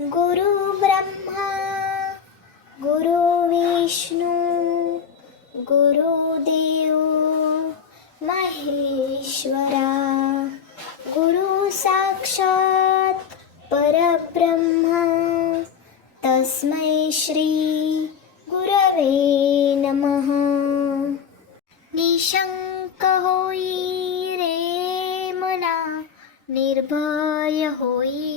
गुरु ब्रह्मा गुरु विष्णू गुरुदेव महेश्वरा गुरु साक्षात परब्रह्मा तस्मै श्री गुरवे नमः। निशंक होई रे मना निर्भय होई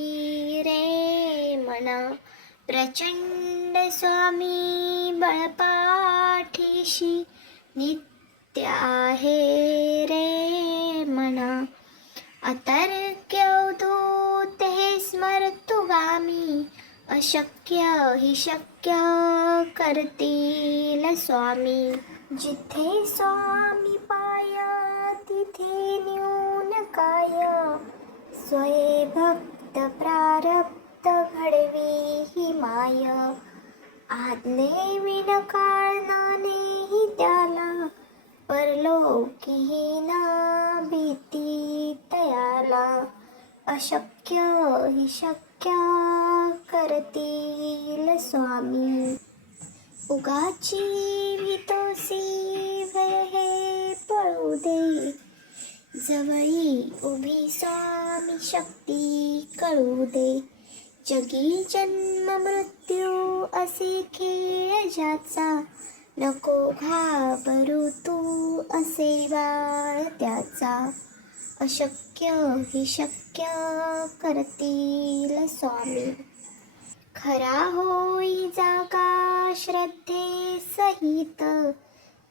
प्रचंड स्वामी बळपाठीशी नित्य आहे रे मना. अतर्क्य अवधूत हे स्मर्तुगामी अशक्य ही शक्य करतील स्वामी. जिथे स्वामी पाय तिथे न्यून काय. स्वय भक्त प्रारब्ध घडवी ही माय. आज्ञे विन काळनानेही त्याला परलोकीही ना भीती तयाला. अशक्य ही शक्य करतील स्वामी. उगाची भीतोसी भय हे पळू दे. जवळी उभी स्वामी शक्ती कळू दे. जगी जन्म मृत्यू असे खेळ ज्याचा नको घाबरू तू असे बाळ त्याचा. अशक्य ही शक्य करतील स्वामी. खरा होई जागा श्रद्धे सहित.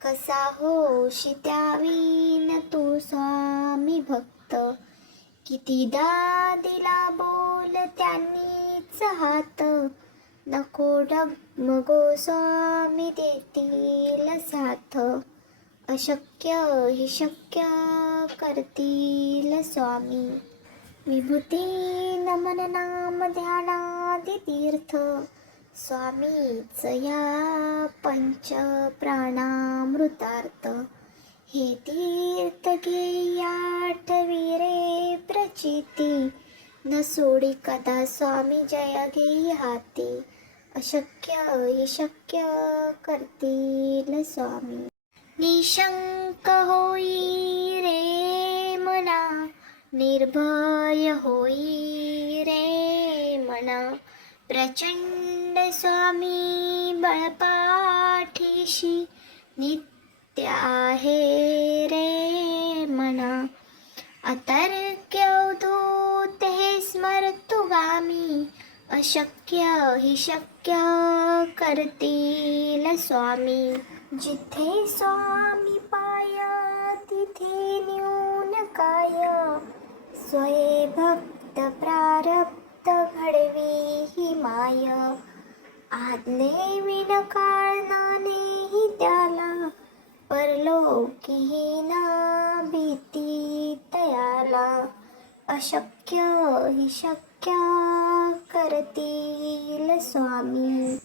कसा होशी त्यावीन तू स्वामी भक्त. कितीदा दिला बोल त्यांनीच हात. नको डगमगो स्वामी देतील साथ. अशक्य हि शक्य करतील स्वामी. विभूती नमन नाम ध्यानादि तीर्थ. स्वामीच या पंच प्राणामृतार्थ हे तीर्थ घेयाठवी रे प्रचिती. न सोडी कदा स्वामी जया घेई हाती. अशक्य शक्य करतील स्वामी. निशंक होई रे मना निर्भय होई रे मना. प्रचंड स्वामी बळपाठीशी नित्य आहे रे मना। अतर्क्य अवधूत हे स्मर्तुगामी अशक्य हि शक्य करतील स्वामी। जिथे स्वामी पाय, तिथे न्यून काय। स्वये भक्त प्रारब्ध घडवी ही माय। काळनानेही त्याला लोकहीना भीती तयाला अशक्य ही शक्य करतील स्वामी.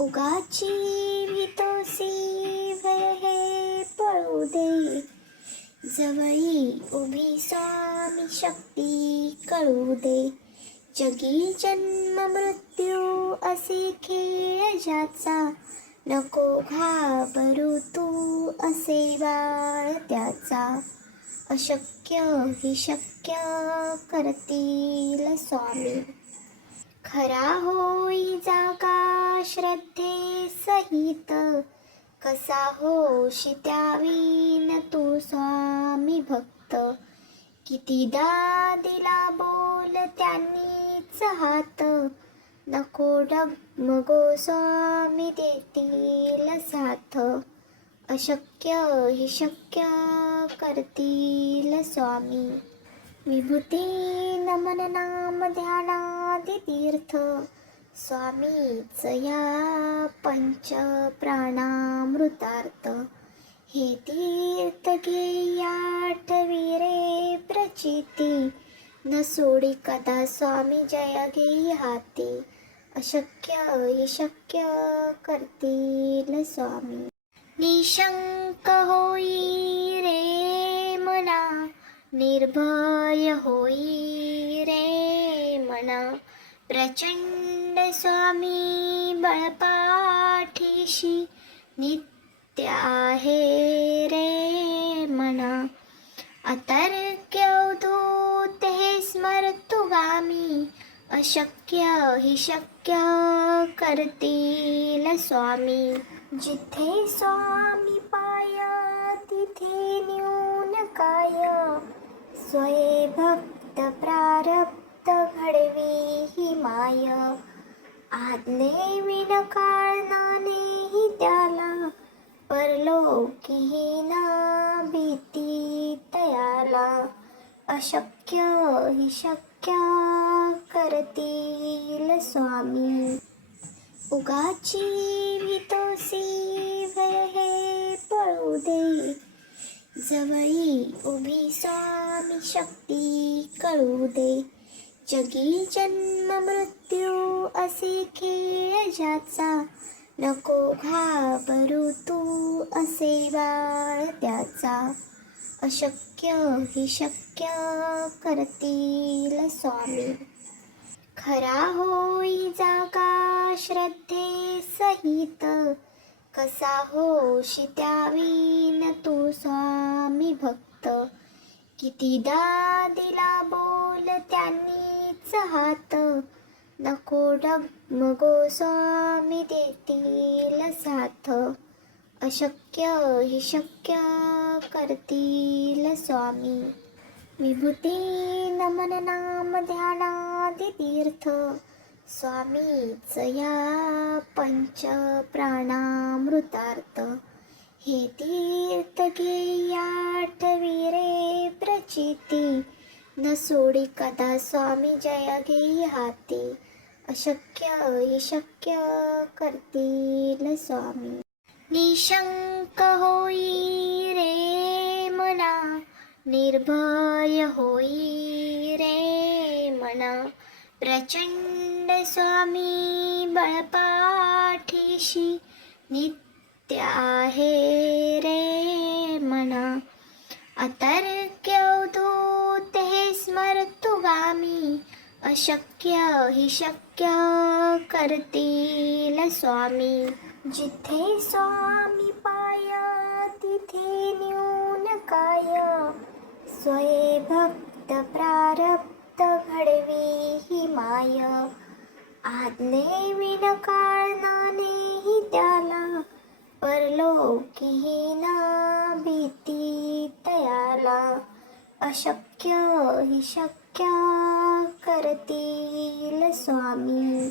उगाची भीतोसी भय हे पळू दे. जवळी उभी स्वामी शक्ती कळू दे. जगी जन्म मृत्यू असे खेळ ज्याचा नको घाबरू तू असे बाळ त्याचा. अशक्य ही शक्य करतील स्वामी. खरा होई जागा श्रद्धे सहित. कसा होशी त्यावीन तू स्वामी भक्त. कितीदा दिला बोल त्यांनीच हात. नको डगमगो स्वामी देतील साथ. अशक्य हि शक्य करतील स्वामी. विभूती नमन नाम ध्यानादि तीर्थ. स्वामीच या पंच प्राणामृतार्थ हे तीर्थ घेयाठवी रे प्रचिती. न सोडी कदा स्वामी जय घेई हाती. अशक्य शक्य करतील स्वामी. निशंक होई रे मना निर्भय होई रे मना. प्रचंड स्वामी बळपाठीशी नित्य आहे रे मना. अतर्क्य अवधूत हे अशक्य हि शक्य करतील स्वामी। जिथे स्वामी पाय, तिथे न्यून काय। स्वये भक्त प्रारब्ध घडवी ही माय। आज्ञे विण ही त्याला। परलोकीही ना भीती तयाला। अशक्य हि शक्य करतील स्वामी. उगाची भीतोसी भय हे पळू दे. जवळी उभी स्वामी शक्ती कळू दे. जगी जन्म मृत्यू असे खेळ ज्याचा नको घाबरू तू असे बाळ त्याचा. अशक्य ही शक्य करतील स्वामी. खरा होई जागा श्रद्धे सहित कसा होशी त्यावीन तू स्वामी भक्त. कितीदा दिला बोल त्यांनीच हात नको डगमगो स्वामी देतील साथ. अशक्य हे शक्य करतील स्वामी. विभूती नमन नाम ध्यानादि तीर्थ. स्वामीच या पंच प्राणामृतार्थ. हे तीर्थ घेयाठवी रे प्रचिती. न सोडी कदा स्वामी जय घेई हाती. अशक्य हे शक्य करतील स्वामी. निशंक होई रे मना निर्भय होई रे मना। प्रचंड स्वामी बळपाठीशी नित्य आहे रे मना। अतर्क्य अवधूत हे स्मर्तुगामी अशक्य हि शक्य करतील स्वामी। जिथे स्वामी पाया तिथे न्यून काय. स्वये भक्त प्रारब्ध घडवी ही माय. आज्ञे विण काळनानेही त्याला. परलोकीही ना भीती तयाला. अशक्य ही शक्य करतील स्वामी.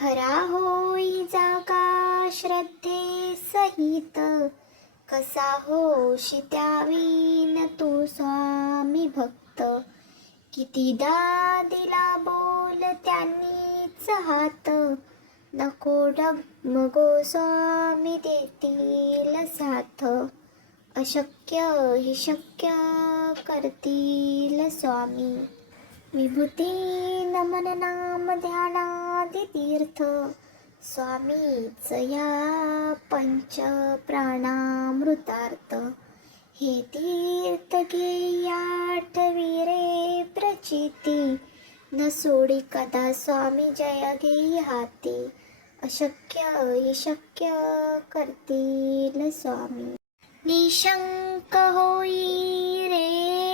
खरा होई जागा श्रद्धे सहित. कसा होशी त्यावीन तू स्वामी भक्त. कितीदा दिला बोल त्यांनीच हात. नको मगो स्वामी देतील साथ. अशक्य ही शक्य करतील स्वामी. विभूती नमन नाम ध्यानादि तीर्थ. स्वामीच या पंच प्राणामृतार्थ. हे तीर्थ घेयाठवी वीरे प्रचिती. न सोडी कदा स्वामी जय घेई हाती अशक्य शक्य करतील स्वामी. निशंक होई रे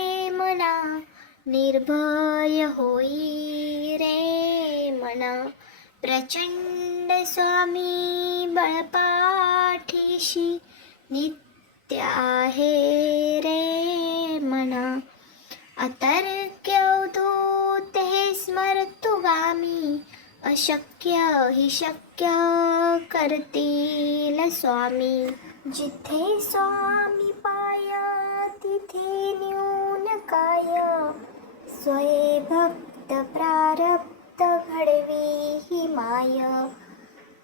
निर्भय होई रे मना. प्रचंड स्वामी बळपाठीशी नित्य आहे रे मना. अतर्क्य ते हे स्मर्तुगामी. अशक्य हि शक्य करतील स्वामी. जिथे स्वामी पाय तिथे न्यून काय. स्वये भक्त प्रारब्ध घडवी ही माय.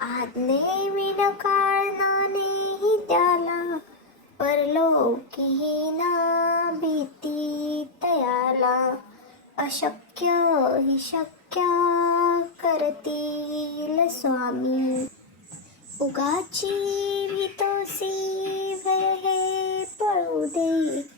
आज्ञे विन काळनानेही त्याला परलोकीही ना भीती तयाला. अशक्य ही शक्य करतील स्वामी. उगाची भीतोसी भय हे पळू दे.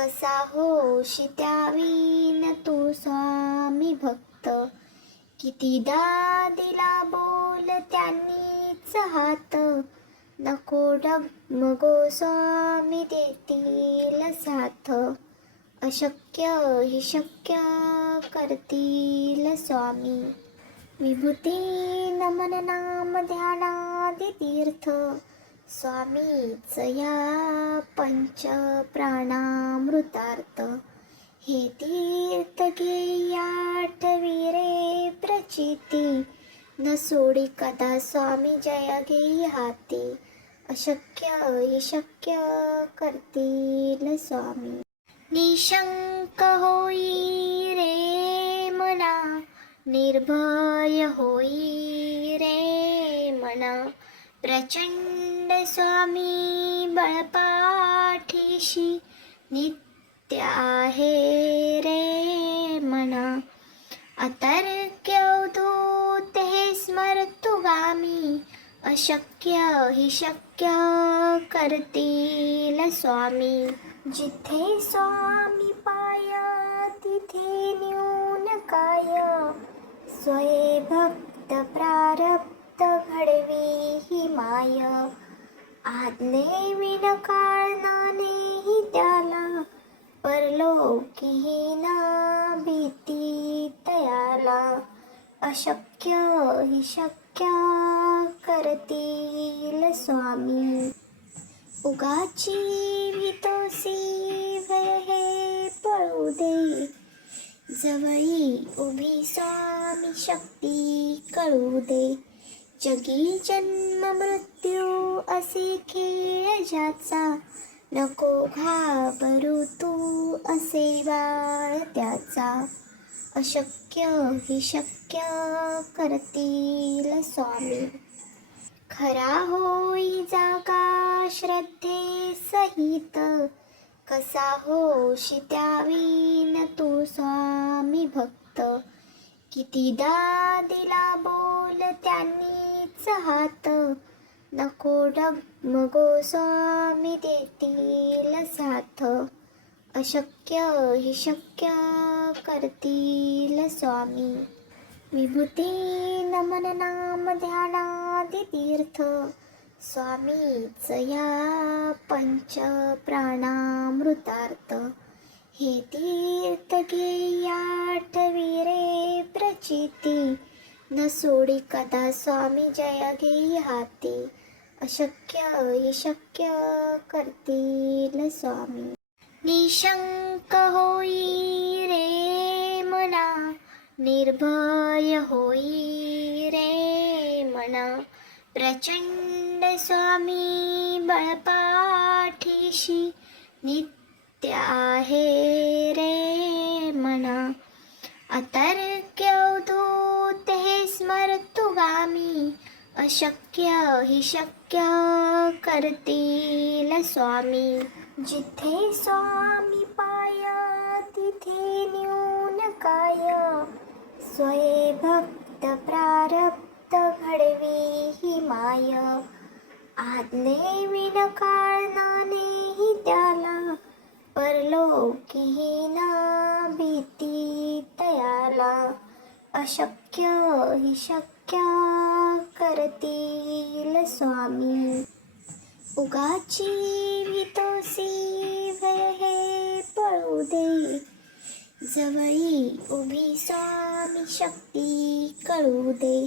कसा होशी त्यावीन तू स्वामी भक्त? कितीदा दिला बोल त्यांनीच हात? नको डगमगो स्वामी देतील साथ. अशक्य हि शक्य करतील स्वामी. विभूती नमन नाम ध्यानादि तीर्थ स्वामीच या पंच प्राणामृतार्थ हे तीर्थ घेयाठवी रे प्रचिती. न सोडी कदा स्वामी जय घेई हाती. अशक्य शक्य करतील स्वामी. निशंक होई रे मना निर्भय होई रे मना. प्रचंड स्वामी बळपाठीशी नित्य आहे रे मना. अतर्क्य ते स्मरतु स्मरतुगामी अशक्य ही शक्य करतील स्वामी. जिथे स्वामी पाय तिथे न्यून काय. स्वये भक्त प्रारब्ध घडवी ही माय. आज्ञे विन काळनानेही त्याला परलोकीही ना भीती तयाला अशक्य ही शक्य करतील स्वामी. उगाची भीतोसी भय हे पळू दे. जवळी उभी स्वामी शक्ती कळू दे. जगी जन्म मृत्यू असे खेळ ज्याचा नको घाबरू तू असे बाळ त्याचा. अशक्य ही शक्य करतील स्वामी. खरा होई जागा श्रद्धे सहित. कसा होशी त्यावीन तू स्वामी भक्त. कितीदा दिला बोल त्यांनीच हात. नको डगमगो स्वामी देतील साथ. अशक्य ही शक्य करतील स्वामी. विभूती नमन नाम ध्यानादि तीर्थ. स्वामीच या पंच प्राणामृतार्थ हे तीर्थ घेयाठवी रे प्रचिती. न सोडी कदा स्वामी जय घेई हाती. अशक्य शक्य करतील स्वामी. निशंक होई रे मना निर्भय होई रे मना. प्रचंड स्वामी बळपाठीशी नित्य आहे. शक्य ही शक्य करतील स्वामी. जिथे स्वामी पाय तिथे न्यून काय. स्वये भक्त प्रारब्ध घडवी ही माय. आज्ञे विन काळनानेही त्याला. परलोकीही ना भीती तयाला. अशक्य ही शक्य करतील स्वामी. उगाची भीतोसी भय हे पळू दे. जवळी उभी स्वामी शक्ती कळू दे.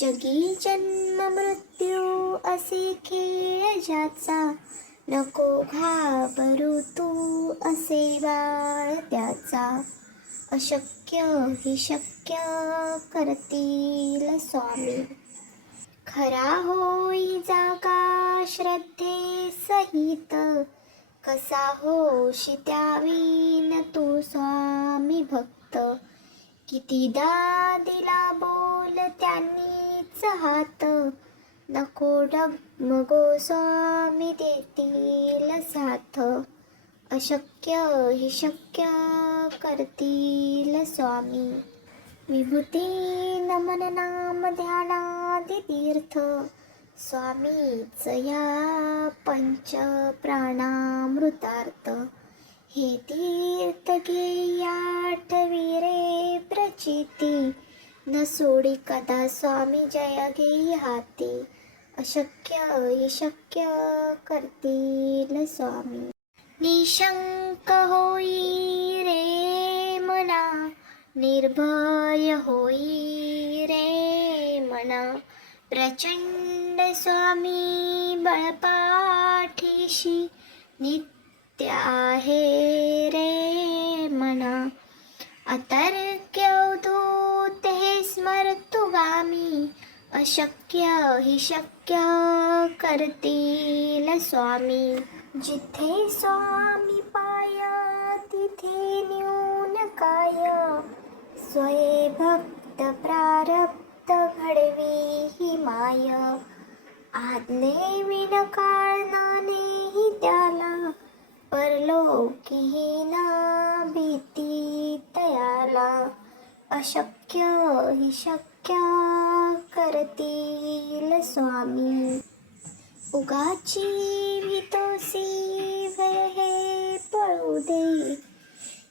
जगी जन्म मृत्यू असे खेळ ज्याचा नको घाबरू तू असे बाळ त्याचा. अशक्य ही शक्य करतील स्वामी. खरा होई जागा श्रद्धे सहित. कसा होशी त्यावीन तू स्वामी भक्त. कितीदा दिला बोल त्यांनीच हात. नको डगमगो स्वामी देतील साथ. अशक्य ही शक्य करतील स्वामी. विभूती नमन नाम ध्यानादि तीर्थ स्वामीच या पंच प्राणामृतार्थ हे तीर्थ घेयाठवीरे प्रचिती. न सोडी कदा स्वामी जय घे हाती. अशक्य शक्य करतील स्वामी. निशंक होई रे मना. निर्भय होई रे मना. प्रचंड स्वामी बळपाठीशी नित्य आहे रे मना. अतर्क्य दूत हे स्मरतुगामी अशक्य ही शक्य करतील स्वामी. जिथे स्वामी पाय तिथे न्यून काय. स्वये भक्त प्रारब्ध घडवी ही माय. आज्ञे विण काळनानेही त्याला परलोकीही ना भीती तयाला अशक्य ही शक्य करतील स्वामी. उगाची भीतोसी भय हे पळू दे.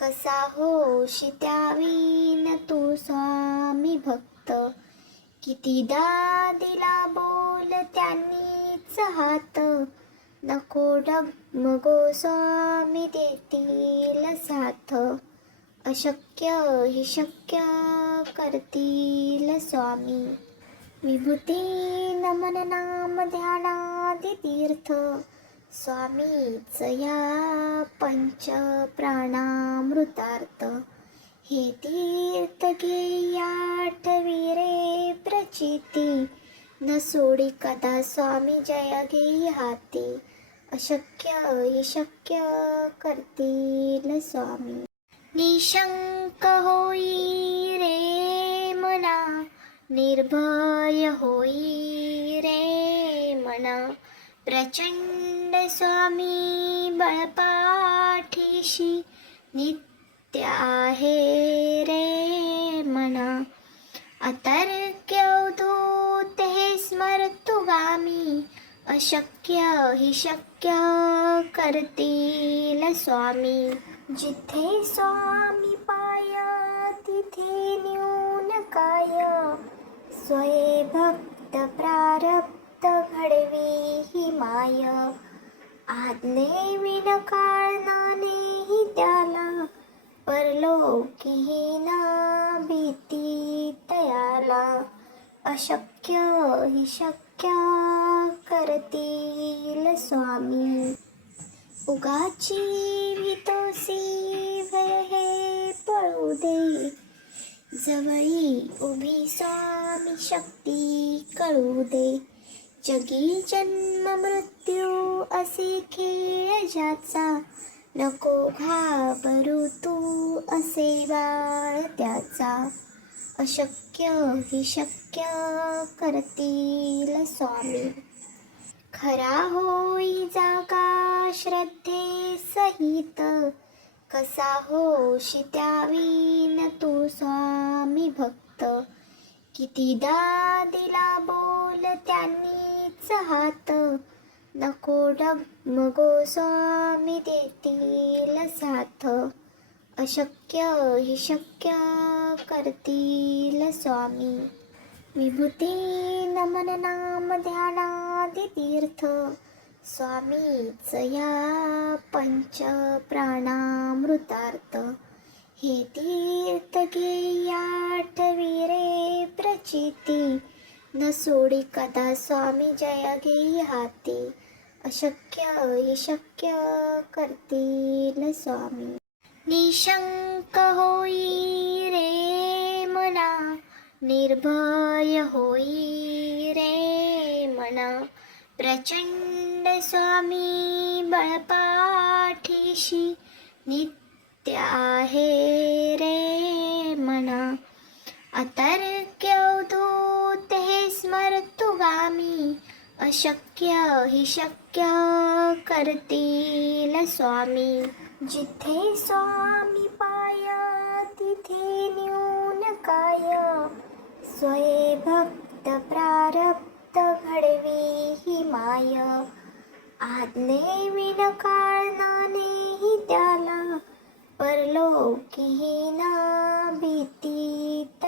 कसा होशी त्यावीन तू स्वामी भक्त? कितीदा दिला बोल त्यांनीच हात? नको डगमगो स्वामी देतील साथ. अशक्य ही शक्य करतील स्वामी. विभूती नमन नाम ध्यानादि तीर्थ स्वामीच या पंच प्राणामृतार्थ हे तीर्थ घेयाठवी रे प्रचिती. न सोडी कदा स्वामी जय घे हाती. अशक्य शक्य करतील स्वामी. निशंक होई रे मना निर्भय होई रे मना. प्रचंड स्वामी बळपाठीशी नित्य आहे रे मना. अतर्क्य दूत हे स्मरतुगामी अशक्य ही शक्य करतील स्वामी. जिथे स्वामी पाय तिथे न्यून काय. स्वये भक्त प्रारब्ध घडवी ही माय. आज्ञे विण काळनानेही त्याला परलोकी ना भीती तयाला. अशक्य ही शक्य करतील स्वामी. उगाची भीतोसी भय हे पळू दे. जवळी उभी स्वामी शक्ती कळू दे. जगी जन्म मृत्यू असे खेळ ज्याचा नको घाबरू तू असे बाळ त्याचा. अशक्य ही शक्य करतील स्वामी. खरा होई जागा श्रद्धे सहित. कसा होशी त्यावीन तू स्वामी भक्त. कितीदा दिला बोल त्यांनीच हात. नको डगमगो स्वामी देतील साथ. अशक्य हि शक्य करतील स्वामी. विभूती नमन नाम ध्यानादि तीर्थ. स्वामीच या पंच प्राणामृतार्थ हे तीर्थ घेयाठवी रे न सोडी कदा स्वामी जया घेई हाती. अशक्य हि शक्य करतील स्वामी. निशंक होई रे मना निर्भय होई रे मना. प्रचंड स्वामी बळपाठीशी नित्य आहे रे मना. अतर्क्य अवधूत हे स्मरतुगामी अशक्य हि शक्य करतील स्वामी। जिथे स्वामी पाय, तिथे न्यून काय। स्वये भक्त प्रारब्ध घडवी ही माय। आज्ञे विन काळनानेही त्याला। परलोकीही ना भीती।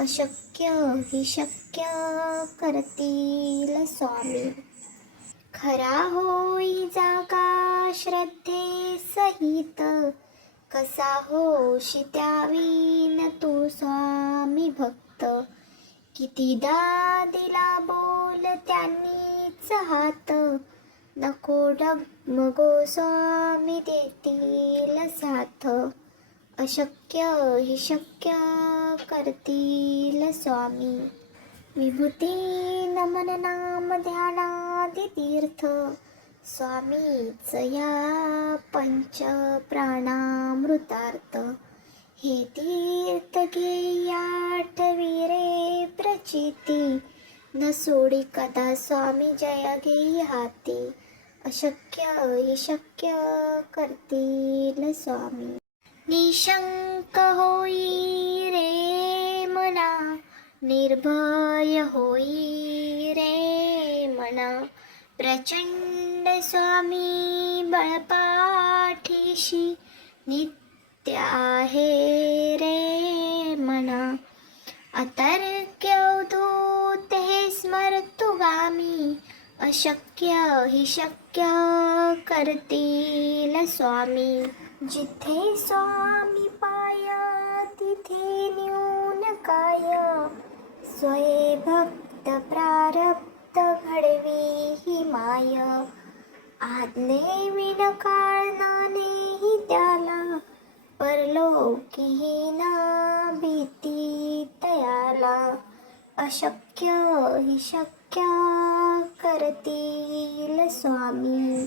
अशक्य ही शक्य करतील स्वामी. खरा होई जागा श्रद्धे सहित कसा होशी त्यावीन तू स्वामी भक्त. कितीदा दिला बोल त्यांनीच हात नको डगमगो स्वामी देतील साथ. अशक्य हे शक्य करतील स्वामी. विभूती नमन नाम ध्यानादि तीर्थ. स्वामीच या पंच प्राणामृतार्थ. हे तीर्थ घेयाठवी रे प्रचिती. न सोडी कदा स्वामी जय घेई हाती अशक्य हे शक्य करतील स्वामी. निशंक होई रे मना निर्भय होई रे मना। प्रचंड स्वामी बळपाठीशी नित्य आहे रे मना। अतर्क्य हे स्मरतुगामी अशक्य हि शक्य करतील स्वामी। जिथे स्वामी पाया, तिथे न्यून काय. स्वये भक्त प्रारब्ध घडवी ही माय. आज्ञे विन काळनानेही त्याला. परलोकीही ना भीती तयाला. अशक्य हि शक्य करतील स्वामी.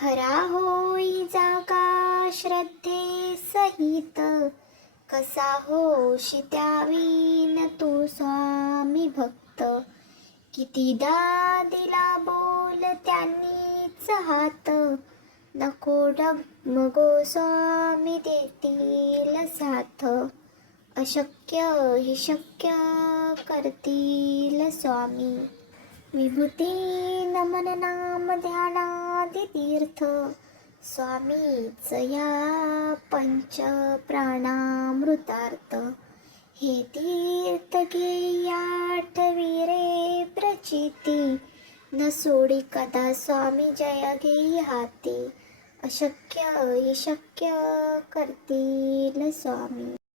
खरा होई जागा श्रद्धे सहित. कसा होशी त्यावीन तू स्वामी भक्त. कितीदा दिला बोल त्यांनीच हात. नको डगमगो स्वामी देतील साथ. अशक्य ही शक्य करतील स्वामी. विभूती नमन नाम ध्यानादि तीर्थ स्वामीच या पंच प्राणामृतार्थ हे तीर्थ घेयाठवीरे प्रचिती. न सोडी कदा स्वामी जय घेई हाती अशक्य हे शक्य करतील स्वामी.